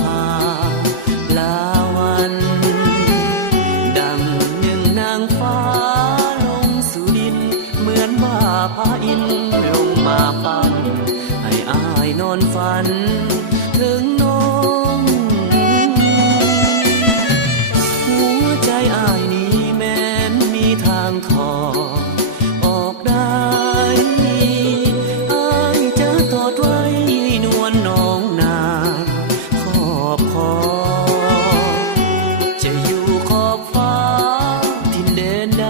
ภาลาวันดังหนึ่งนางฟ้าลงสู่ดินเหมือนว่าพระอินทร์ลงมาปั้นให้อายนอนฝันถึงน้องหัวใจอายนี้แม้นมีทางถอดออกได้อายจะทอดไว้นวลน้องนาขอบคอจะอยู่ขอบฟ้าทินเดนใด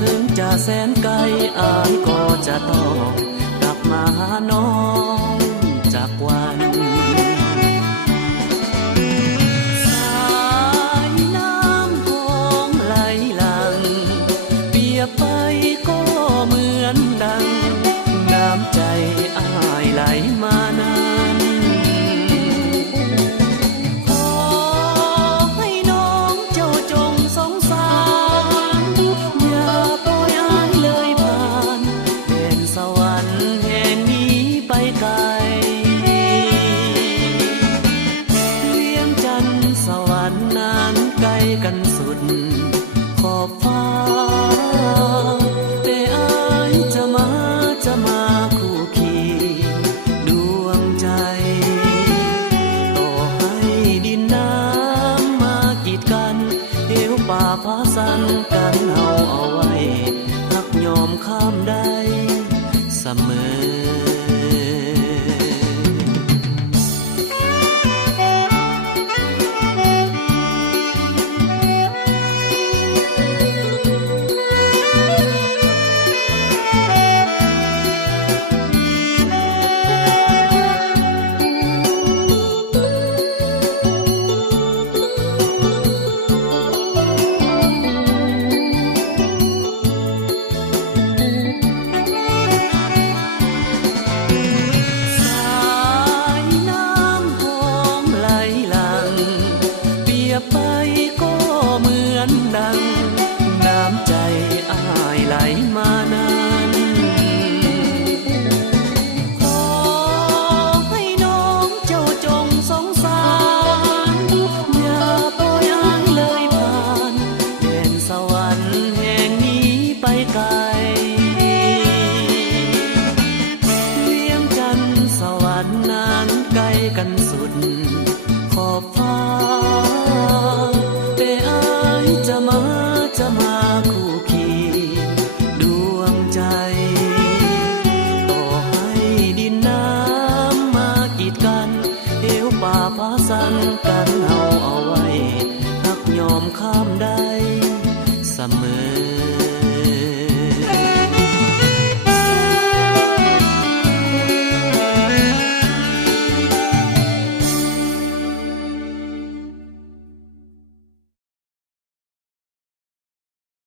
ถึงจะแสนไกลอายก็จะต้องกลับมาหาน้องจากวันสายน้ำของไหลหลังเปรียบไปก็เหมือนดังน้ำใจอายไหลมานานขอให้น้องเจ้าจงสงสารอย่าปล่อยอายเลยผ่านเป็นสวรรค์แห่งนี้ไปไกลเวียงจันทร์สวรรค์นั้นไกลกันสุดขอบฟ้าแต่อายจะมาคู่เคียงดวงใจต่อให้ดินน้ำมากีดกันเหวป่าฟ้าสันกันเอาไว้หักยอมข้ามได้เสมอไปก็เหมือนดังน้ำใจอายไหลมานานขอให้น้องเจ้าจงสงสารอย่าปล่อยอายเลยผ่านแดนสวรรค์แห่งนี้ไปไกลเวียงจันทร์สวรรค์นั้นไกลกันสุด